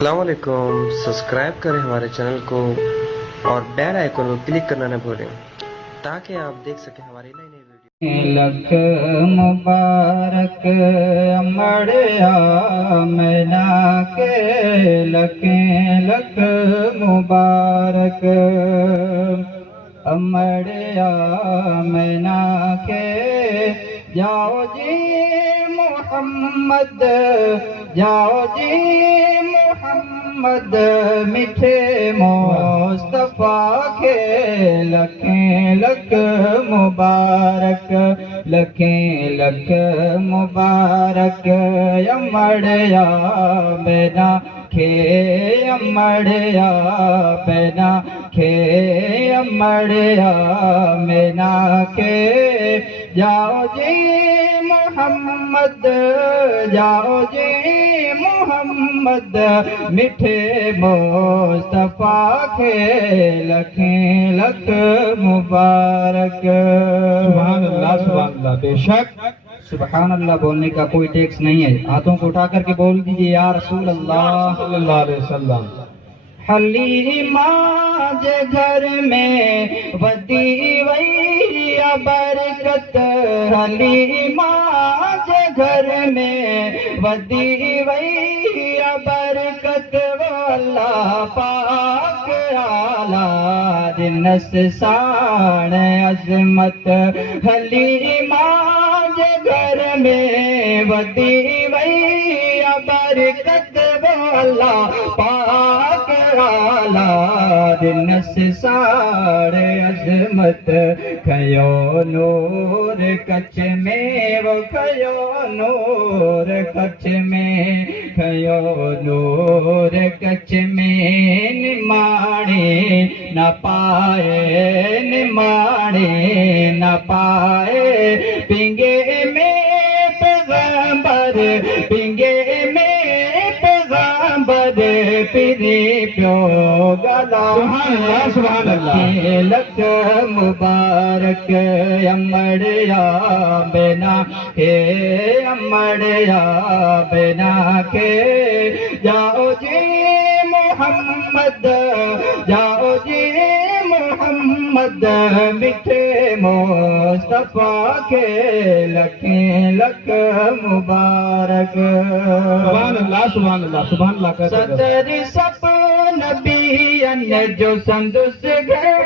अस्सलामुअलैकुम। सब्सक्राइब करें हमारे चैनल को और बेल आइकन को क्लिक करना न भूलें ताकि आप देख सकें हमारी नई नई वीडियो। लख मुबारक अमड़िया मैना के लख मुबारक अमड़िया मैना के जाओ जी मोहम्मद जाओ जी मोहम्मद मिठे मुस्तफा के लख मुबारक लख मुबारक अमड़िया बेना खे अमड़िया बेना खे अमड़िया मेना के जाओ जी मोहम्मद जाओ जी मोहम्मद मिठे मुस्तफा के लख मुबारक। सुभान अल्लाह बेशक सुभान अल्लाह बोलने का कोई टैक्स नहीं है। हाथों को उठा करके बोल दीजिए या रसूल अल्लाह सल्लल्लाहु अलैहि वसल्लम। हलीमा जे घर में वदी वही बरकत हलीमा जे घर में वदी वही बरकत वाला पाक आला दिनस साण अजमत हलीमा जे घर में वदी वही बरकत वाला पाक आला दिनस साड़े अजमत खयो नूर कच्छ में वो खयो नूर कच्छ में खयो नूर कच्छ में निमाणे न पाए निमाणे न पाए पिंगे में पैगंबर पिंगे में पैगंबर पिरी प्यो गला सुभान अल्लाह लख मुबारक अमड़िया बेना के अमड़िया बेना के जाओ जी मोहम्मद जाओ जी मोहम्मद मिठे मुस्तफा के लख मुबारक। सुभान अल्लाह सुभान अल्लाह। सदर सब नबियन जो संदुस घर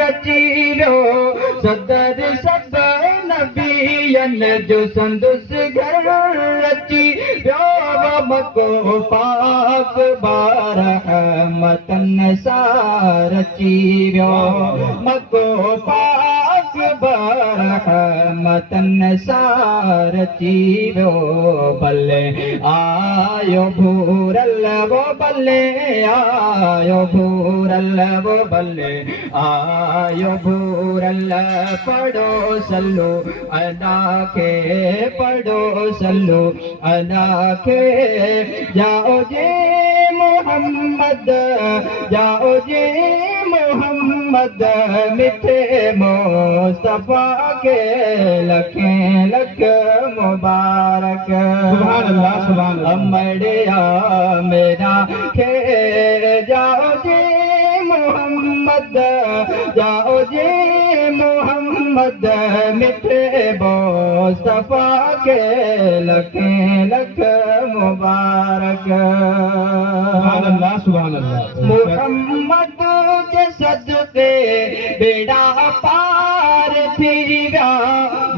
रचियो सदर सब नबियन जो संदुस घर रचियो मको पाक बारहमतन सारचियो मको पाक बारहमतन सारचियो भले आयो भूरल वो भले आयो भूरल वो भले आयो भूरल पढ़ो सल्लो अदा के पढ़ो सल्लो अदा के जाओ जी मोहम्मद जाओ जी मोहम्मद मिठे मुस्तफा के लख मुबारक। सुभान अल्लाह अमड़िया मेरा खे जाओ जी मोहम्मद जाओ जी मोहम्मद मिठे मुस्तफा के लख मुबारक। सुभान अल्लाह मोहम्मद के सदके बेड़ा पार थीरा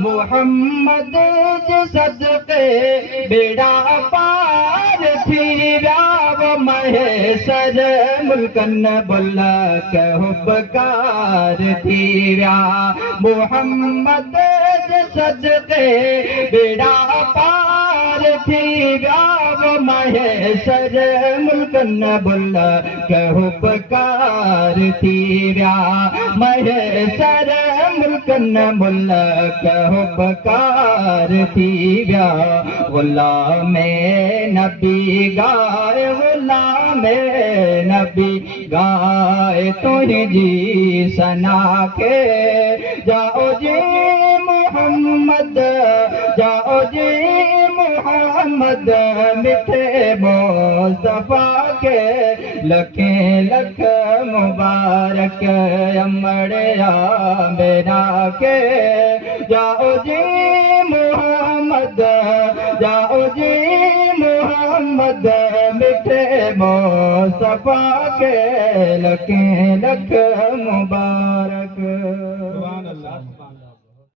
मोहम्मद के सदके बेड़ा पार थीरा वो महेशर मुल्कन बुला कहो बकार थीरा मोहम्मद के सदके बेड़ा पार थीरा वो महेशर मुल्कन बुला कहो बकार थीरा महेशर मुल्कन बुला कहो बकार थीरा वल्ला में नबी गाए वल्ला में नबी गाए तुझी जी सना के जाओ जी मोहम्मद जाओ जी मोहम्मद मिठे मुस्तफा के लखे लख मुबारक अमड़िया मेरा के जाओ जी मोहम्मद जाओ जी मोहम्मद मिठे मुस्तफा के लखे लख मुबारक।